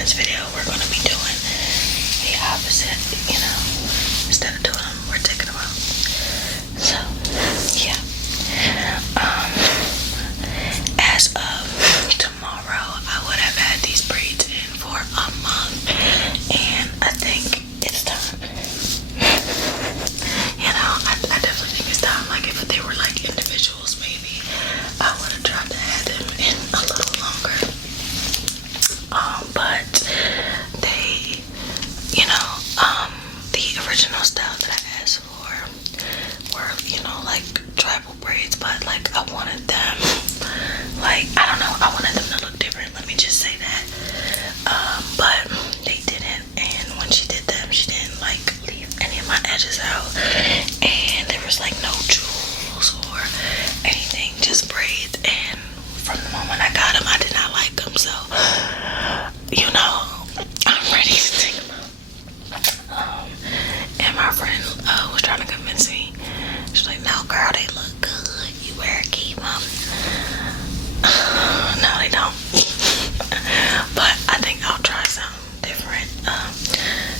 this video, we're going to be doing the opposite, you know. Instead of doing them, we're taking them out. So, yeah. As of tomorrow, I would have had these braids in for a month, and I think it's time. You know, I definitely think it's time. Like, if they were like individuals, maybe I would have tried to have them in a little longer. But they, you know, the original style that I asked for were, you know, like tribal braids, but like I wanted them, like, I don't know, I wanted them to look different, let me just say that. But they didn't, and when she did them, she didn't like leave any of my edges out, and there was like no jewels or anything, just braids. And from the moment I got them, I did not like them, so you know, I'm ready to take them out. And my friend was trying to convince me. She's like, no girl, they look good, you wear keep them. No, they don't. But I think I'll try something different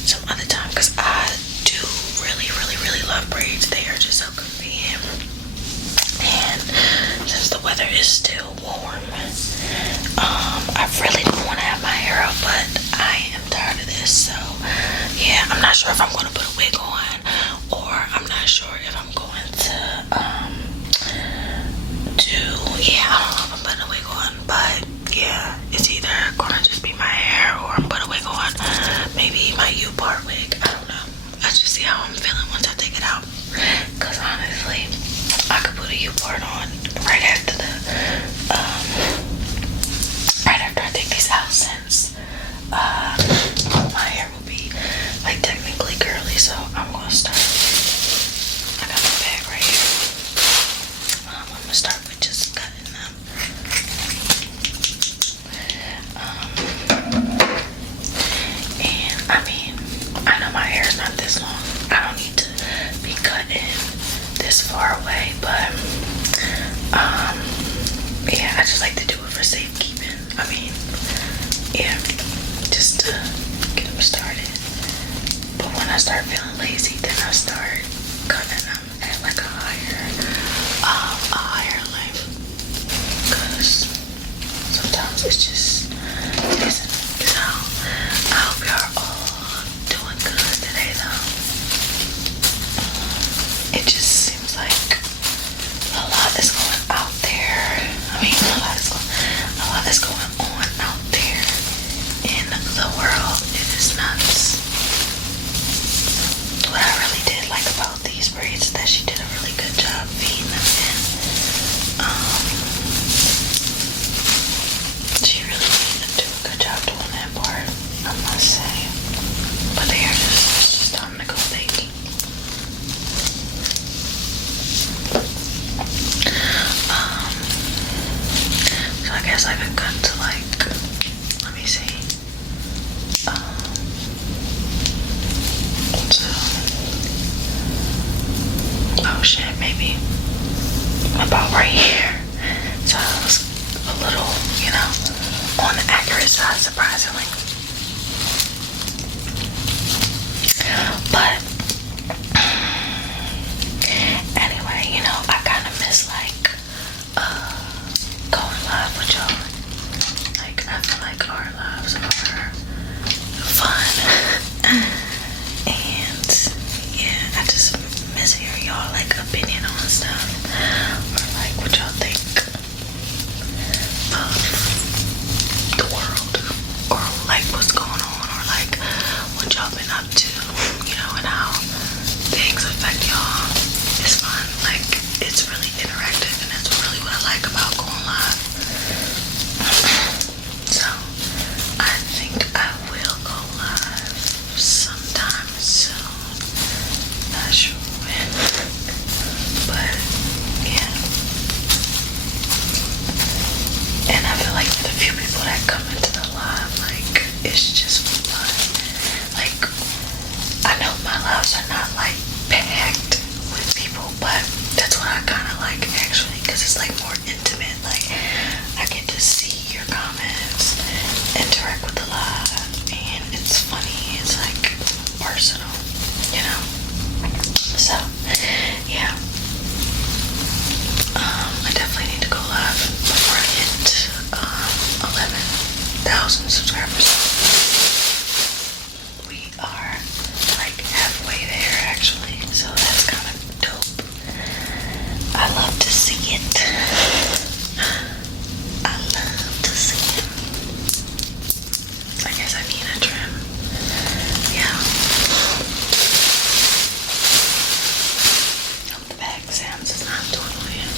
some other time, because I do really love braids. They are just so convenient, and since the weather is still warm, I really don't want to have my hair up, but I am tired of this. So yeah, I'm not sure if I'm going to put a wig on, or I'm not sure if I'm going to yeah, I don't know if I'm putting a wig on, but yeah, it's either gonna just be my hair or I'm putting a wig on, maybe my U-part wig, I don't know. I just see how I'm feeling once I take it out, because honestly, I could put a U-part on right after I take these out, since my hair will be like technically curly. So I'm gonna start. I got my bag right here. I'm gonna start with just cutting them. And I mean, I know my hair is not this long. I don't need to be cutting this far away, but yeah, I just like to do it for safekeeping. I mean, yeah, just to get them started. But when I start feeling lazy, then I start cutting them at like a higher length, because sometimes it's just isn't. So I hope y'all all doing good today, though. It just seems like a lot is going out there. I mean, a lot is going on out there in the world. It is nuts. What I really did like about these braids is that she did a really good job feeding them in. She really did do a good job doing that part, I must say. But they are just starting to go baby. So I guess I can cut to like, let me see. Oh shit, maybe about right here. So I was a little, you know, on the accurate side, surprisingly. 1,000 subscribers. We are like halfway there actually, so that's kind of dope. I love to see it. I love to see it. I guess I need a trim. Yeah. Hope the bag sounds is not too annoying.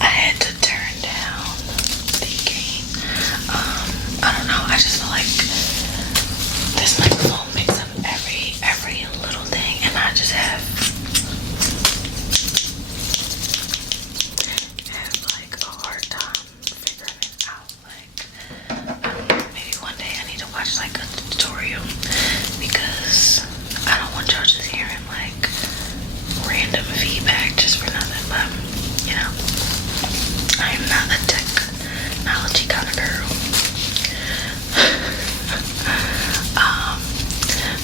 I had to turn down the gain. I don't know. I just feel like this microphone picks up every little thing, and I just have like a hard time figuring it out. Like, I don't know, maybe one day I need to watch like a tutorial, because I don't want y'all just hearing like random feedback just for nothing. But you know, I am not a technology kind of girl.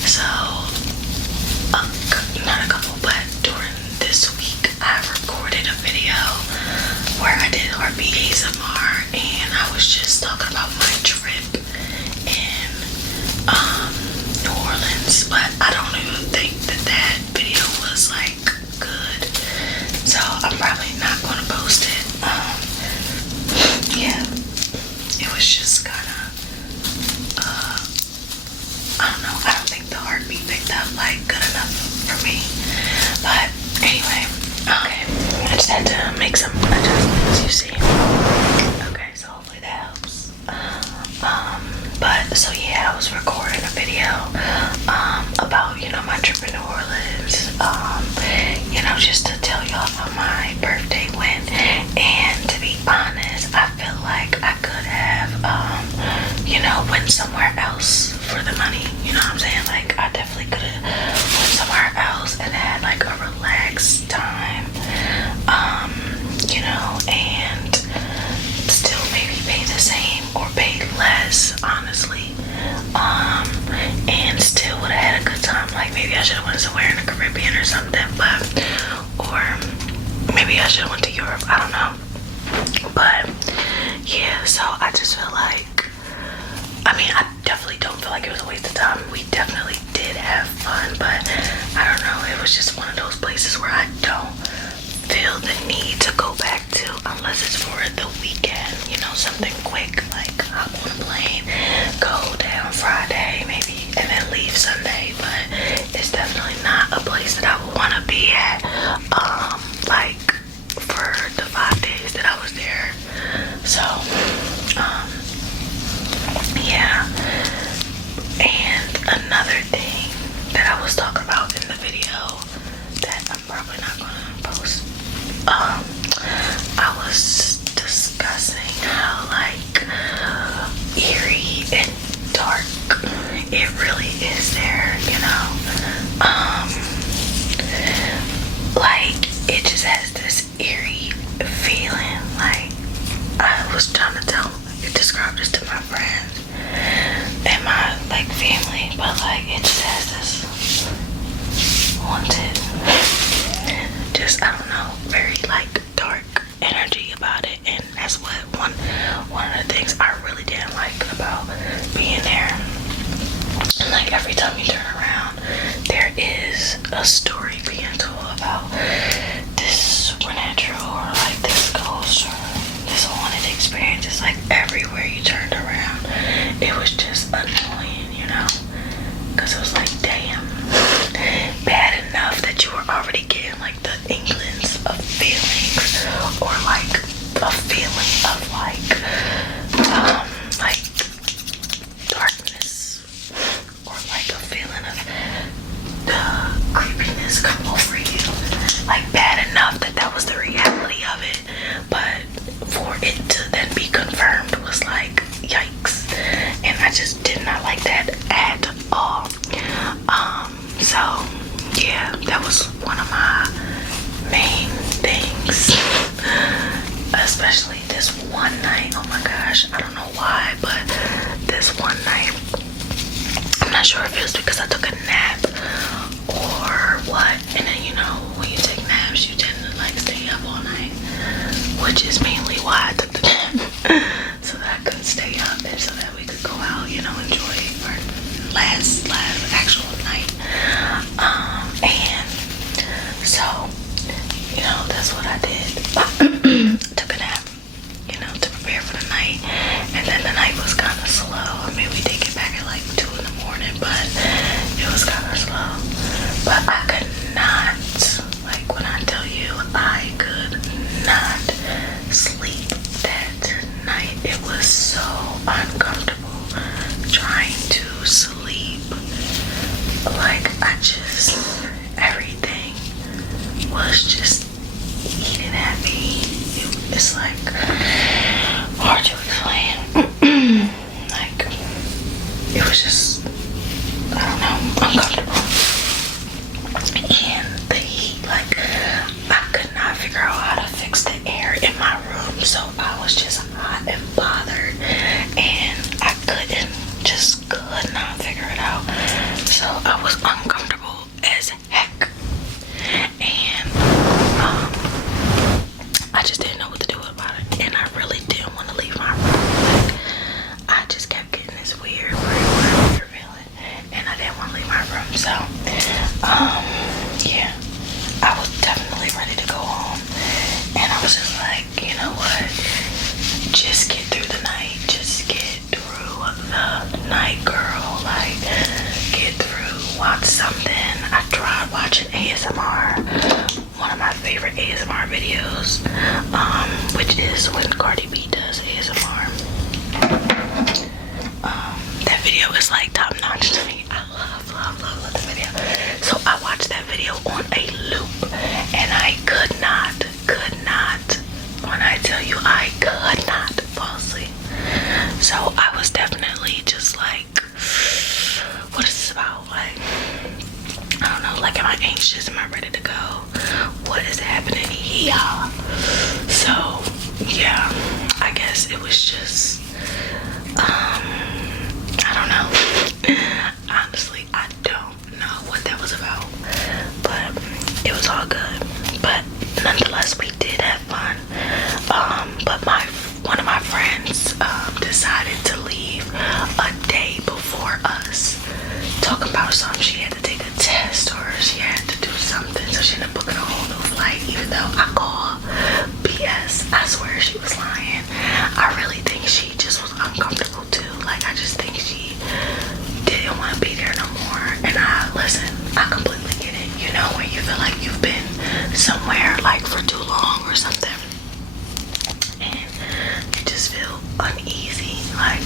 So not a couple, but during this week I recorded a video where I did ASMR, and I was just talking about my trip in New Orleans, but I don't even think that video was like good, so I'm probably not going to post it. Yeah, it was just kind of I don't know, I don't think the heartbeat picked up like good enough for me. But anyway, okay, I just had to make some adjustments, you see. Okay, so hopefully that helps. But so yeah, I was recording a video about, you know, my trip in New Orleans, you know, just to tell y'all how my birthday went. And to be honest, I feel like I could have you know, went somewhere else for the money, you know what I'm saying? Like, I definitely could have went somewhere else and had like a relaxed time, you know, and still maybe pay the same or pay less, honestly, and still would have had a good time. Like, maybe I should have went somewhere in the Caribbean or something, but, or maybe I should have went to Europe, I don't know. But yeah, so I just feel like, I mean, I definitely don't feel like it was a waste of time. We definitely did have fun, but I don't know, it was just one of those places where I don't feel the need to go back to unless it's for the weekend, you know, something quick, like hop on a plane, go down Friday maybe, and then leave Sunday. But it's definitely not a place that I would want to be at, like for the 5 days that I was there. So yeah. And another thing that I was talking about in the video that I'm probably not gonna post, I was discussing how like eerie and dark it really is there, you know. Like, it just has this eerie feeling. Like, I was trying to describe this to my friends and my like family, but like it just has this haunted, just, I don't know, very like dark energy about it. And that's what one of the things I really didn't like about being there. And like every time you turn around, there is a story being told about this supernatural or like this ghost or this haunted experience. It's like everywhere you turned around, it was just annoying, you know, because it was like, damn, bad enough that you were already getting like the inklings of feelings, or like a feeling of like darkness, or like a feeling of the creepiness come over you, like bad enough that was the reality of it. But for it to then be confirmed was like, yikes. And I just did not like that at all. So yeah, that was one of my main things. Especially this one night. Oh my gosh, I don't know why, but this one night, I'm not sure if it was because I took a nap or what. And then, you know, when you take naps, you tend to like stay up all night, which is mainly why I took the nap. So that I couldn't stay up, and so that what I did. Took a nap, you know, to prepare for the night. And then the night was kind of slow. I mean, we did get back at like 2 in the morning, but it was kind of slow. But I could not, like when I tell you, I could not sleep that night. It was so uncomfortable trying to sleep. Like everything was just eating at me. It's like hard to explain. Like it was just, I don't know, uncomfortable. And the heat, like I could not figure out how to fix the air in my room, so I was just hot and bothered, and I could not figure it out. So I was uncomfortable as heck, and I just didn't know what to do about it, and I really didn't want to leave my room. Like, I just kept getting this weird feeling, and I didn't want to leave my room. So yeah, I was definitely ready to go home, and I was just like, you know what, just get through the night, just get through the night, girl. Like, get through, watch something. I tried watching ASMR, one of my favorite ASMR videos, which is when Cardi B does ASMR. That video is like top notch to me. I love the video. So I watched that video on a loop, and I could not, when I tell you, I could not fall asleep. So I was definitely just like, what is this about? Like, I don't know, like, am I anxious? Am I ready to go? What is happening here? So yeah, I guess it was just, I don't know. Honestly, I don't know what that was about, but it was all good. But nonetheless, we did have fun. But one of my friends decided to leave a day before us, talking about something. She had to take a test or she had to do something, so she ended up booking a whole new flight, even though I called BS. I swear she was lying. I really think she just was uncomfortable too. Like, I just think she didn't want to be there no more. And I completely get it. You know, when you feel like you've been somewhere like for too long or something, and you just feel uneasy. Like,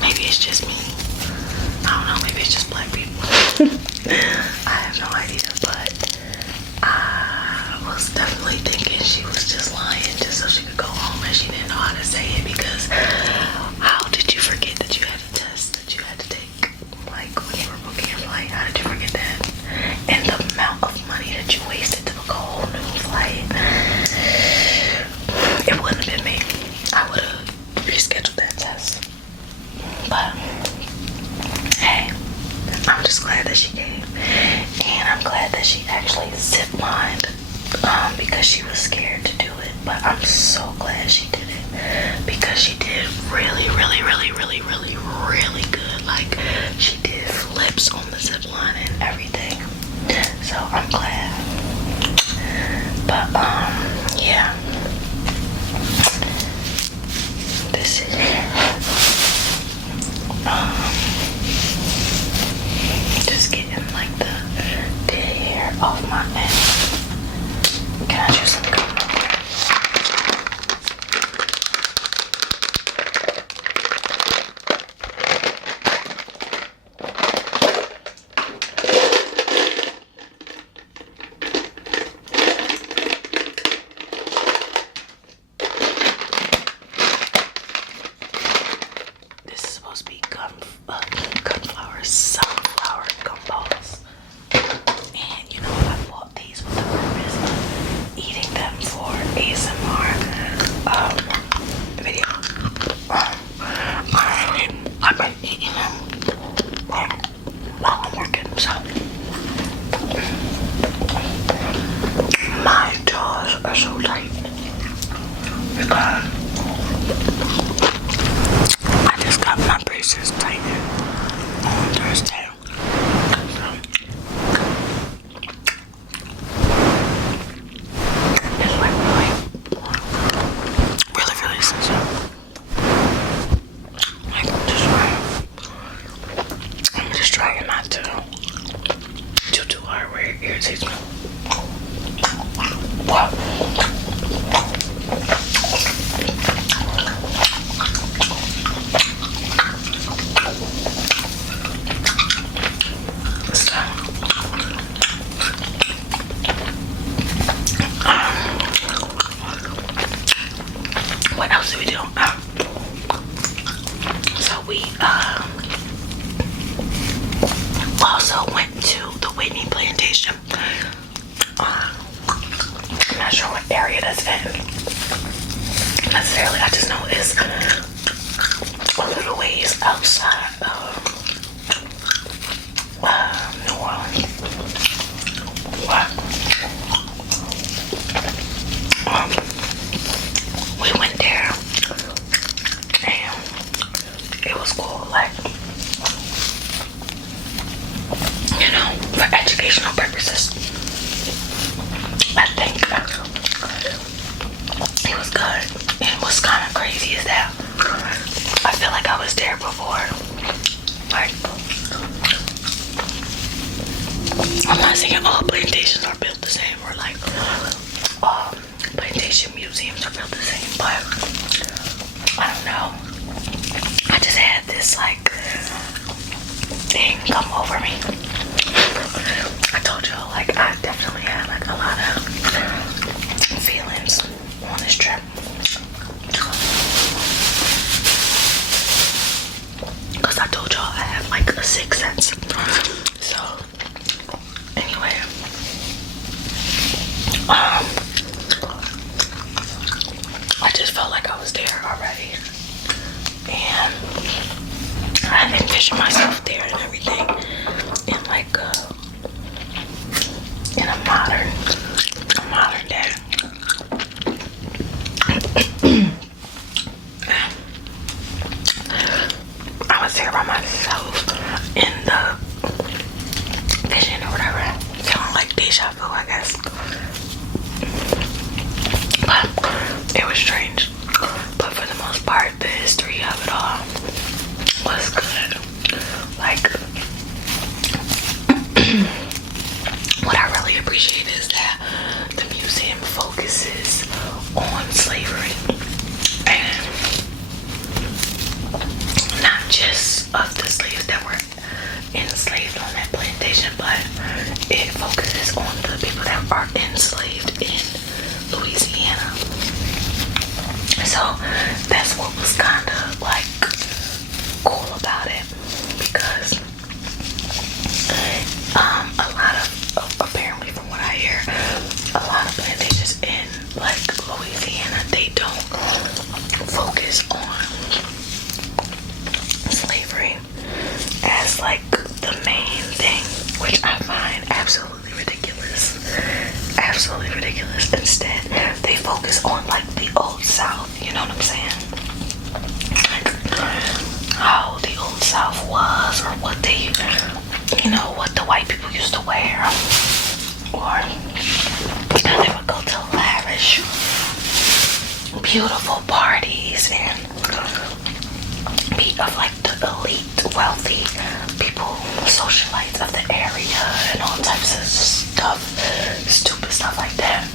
maybe it's just me. I don't know, maybe it's just black people. I have no idea, but I was definitely thinking she was just lying just so she could go home, and she didn't know how to say it, because how did you forget that you had a test that you had to take? Like, when you were booking your flight, how did you forget that? And the amount of money that you wasted to book a whole new flight. It wouldn't have been me. I would have rescheduled that test. But hey, I'm just glad that she came, and I'm glad that she actually zip-lined, because she was scared to do it. But I'm so glad she did it, because she did really good. Like, she did flips on the zip line and everything, so I'm glad. But yeah, this is just getting like the dead hair off my neck. Can I choose some gum? Sunflower gumballs, and you know, I bought these with the purpose of eating them for ASMR video. I've been eating them while I'm working, so my jaws are so tight because I just got my braces tightened on Thursday. So it's like what else did we do? So we also went to the Whitney Plantation. I'm not sure what area that's in necessarily. I just know it's a little ways outside of New Orleans. We went there and it was cool, like, you know, for educational purposes. I think it was good. And what's kind of crazy is that I feel like I was there before. Like, I'm not saying all plantations are built the same, or like all plantation museums are built the same, but I don't know. I just had this like thing come over me. I told y'all, like, I definitely had like a lot of feelings on this trip. Cause I told y'all I have like a sixth sense. So anyway, I just felt like I was there already, and I envisioned myself there and everything in like in a modern day. I was there by myself in the vision or whatever, feeling like deja vu, I guess. But it was strange. But for the most part, the history of it all was good. Like, what I really appreciate is that the museum focuses on slavery, and not just of the slaves that were enslaved on that plantation, but it focuses on the people that are enslaved in Louisiana. So that's what was kind of like cool about it, because a lot of, apparently from what I hear, a lot of plantations in like Louisiana, they don't focus on slavery as like the main thing, which I find absolutely ridiculous. Absolutely ridiculous. Instead, they focus on like the old South, you know what I'm saying? Like how the old South was, or what they, you know, what the white people used to wear, or they would go to lavish, beautiful parties and be of like the elite, wealthy people, socialites of the area, and all types of stuff, stupid stuff like that.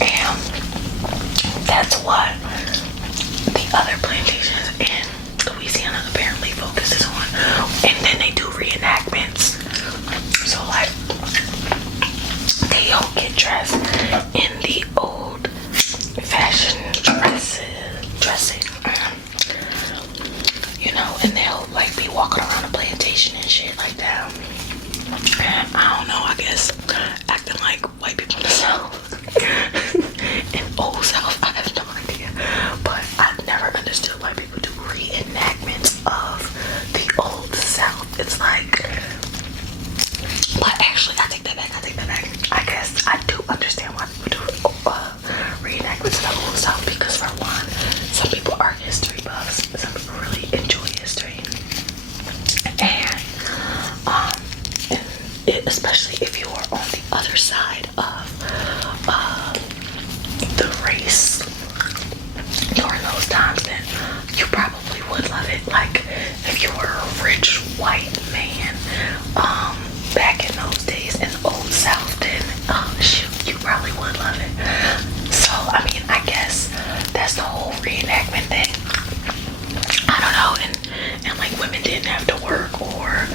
And that's what the other plantations in Louisiana apparently focuses on. And then they do reenactments. So like, they all get dressed in the old fashioned dressing, you know, and they'll like be walking around the plantation and shit like that. And I don't know, I guess acting like white people in the South. In old South, I have no idea. But I've never understood why people do reenactments of the old South. It's like, but actually, I take that back. I guess I do understand why people do reenactments of the old South, because for one, some people are history buffs. Some people really enjoy history. And especially if you are on the other side of the race during those times, then you probably would love it. Like, if you were a rich white man back in those days in the old South, then shoot, you probably would love it. So I mean, I guess that's the whole reenactment thing. I don't know, and like, women didn't have to work, or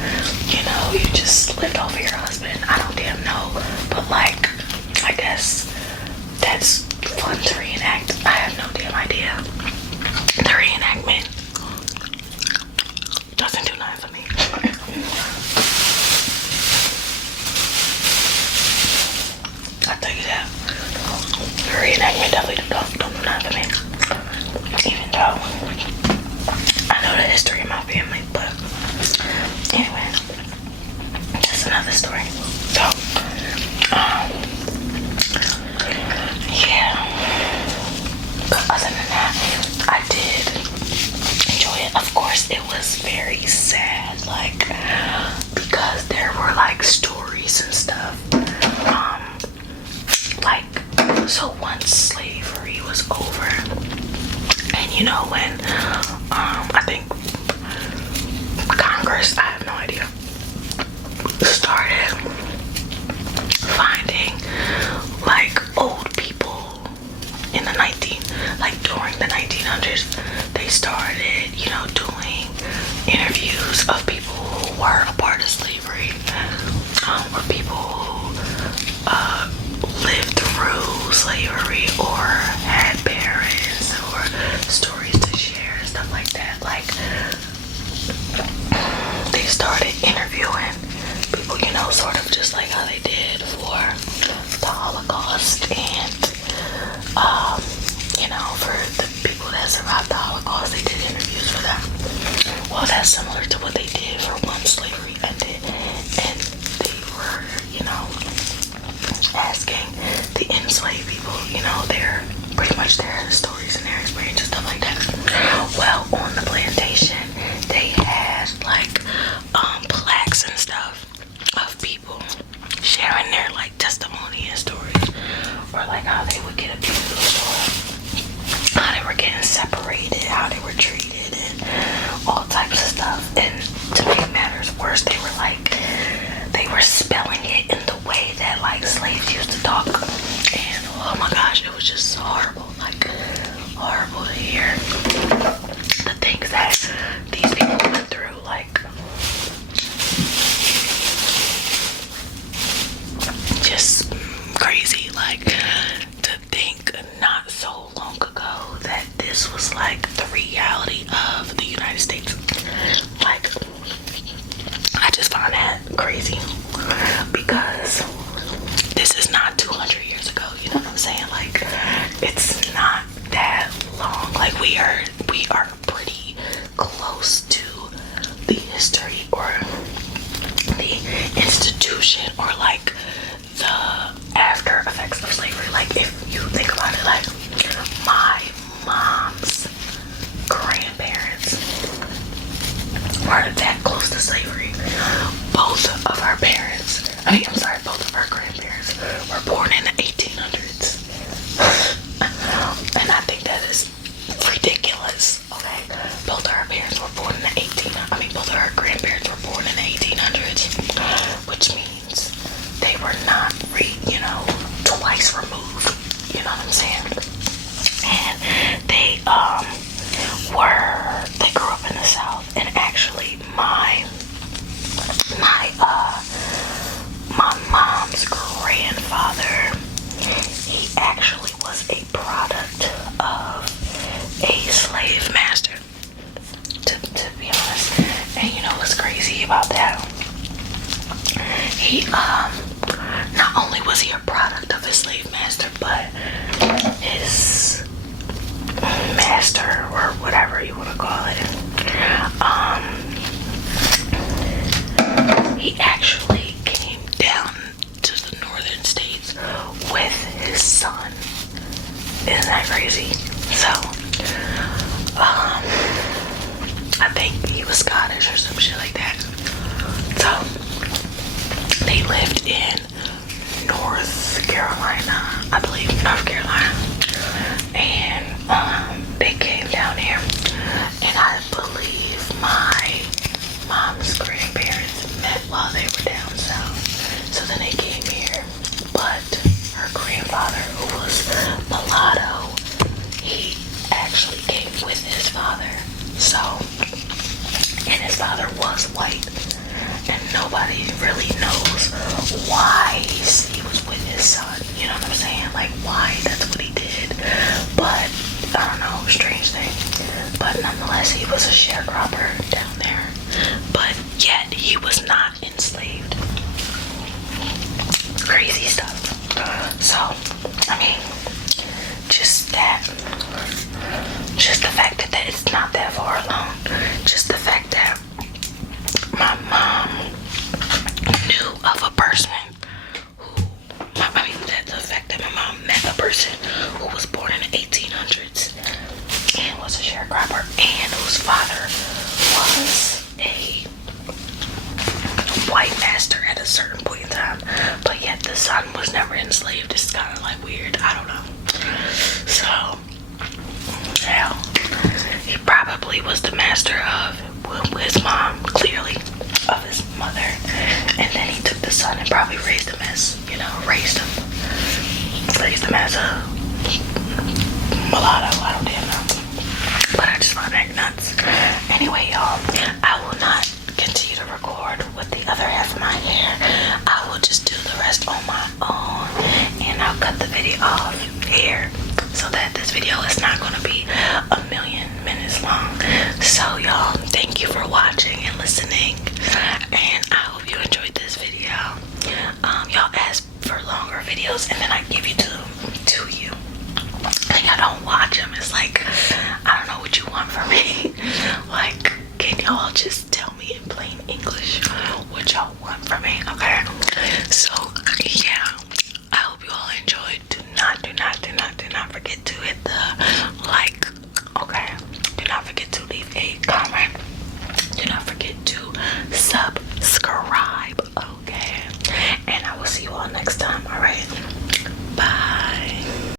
you know, you just lived off of your husband. I don't damn know, but like, I guess that's fun to reenact. I have no damn idea. you definitely don't do nothing to me. Even though I know the history of my family, but anyway, that's another story. So, yeah. But other than that, I did enjoy it. Of course, it was very sad, like, because there were like stories and stuff. Like, so once slavery was over, and you know when I think Congress, I have no idea, started finding like old people in the during the 1900s, they started, you know, doing interviews of people who were a part of slavery, or people who lived through slavery or had parents or stories to share and stuff like that. Like, they started interviewing people, you know, sort of just like how they did for the Holocaust, and you know, for the people that survived the Holocaust, they did interviews for them. Well, that's similar to what they did for once slavery ended, and they were, you know, asking the enslaved people, you know, their pretty much their stories and their experiences, stuff like that. Well, on the plantation, they had like plaques and stuff of people sharing their like testimony and stories, or like how they would get abused, or how they were getting separated, how they were treated, and all types of stuff. And to make matters worse, they were spelling it in the way that like slaves used to talk. And oh my gosh, it was just horrible, like horrible to hear the things that these people went through. Like, just crazy. Like, to think not so long ago that this was like the reality of the United States. Like, I just find that crazy, because this is not 200 years ago, you know what I'm saying? Like, it's not that long. Like, we are pretty close to the history or the institution, or like the after effects of slavery. Like, if you think about it, like my mom's grandparents were that close to slavery. Both of our grandparents were born in the 1800s. And I think that is ridiculous, okay? Both of our parents were born in the both of our grandparents were born in the 1800s, which means they were not, twice removed, you know what I'm saying? And they grew up in the South, and actually my mom's grandfather, he actually was a product of a slave master, to be honest. And you know what's crazy about that? He not only was he a product of his slave master, but his master, or whatever you want to call it, he actually came down to the northern states with his son. Isn't that crazy? So, I think he was Scottish or some shit like that. So, they lived in North Carolina, I believe, North Carolina. And they came down here, and I believe my mom's grandparents met while they were down south. So then they came here, but her grandfather, who was mulatto, he actually came with his father. So, and his father was white, and nobody really knows why he was with his son, you know what I'm saying? Like, why that's what he did. But I don't know, strange thing. But nonetheless, he was a sharecropper down there, but yet he was not enslaved. Crazy stuff. So, I mean, Just the fact that it's not that far along. Just the fact that my mom knew of a person who, the fact that my mom met a person who was born in the 1800s and was a sharecropper and whose father was a white master at a certain point in time, but yet the son was never enslaved. It's kind of like weird. I don't know. So, yeah, he probably was the master of his mom, clearly, of his mother, and then he took the son and probably raised him as, raised him as a mulatto. I don't damn know, but I just find that nuts. Anyway, y'all, I will not continue to record with the other half of my hair. I will just do the rest on my own, and I'll cut the video off here so that this video is not going to be a million minutes long. So y'all, thank you for watching and listening, and I hope you enjoyed this video. Y'all asked for longer videos, and then I give you to you, and y'all don't watch them. It's like, I don't know what you want from me. Like, can y'all just tell me in plain English what y'all want from me? Okay, so yeah, I hope you all enjoyed. Do not forget to hit the like. Okay, do not forget to leave a comment. Do not forget to subscribe.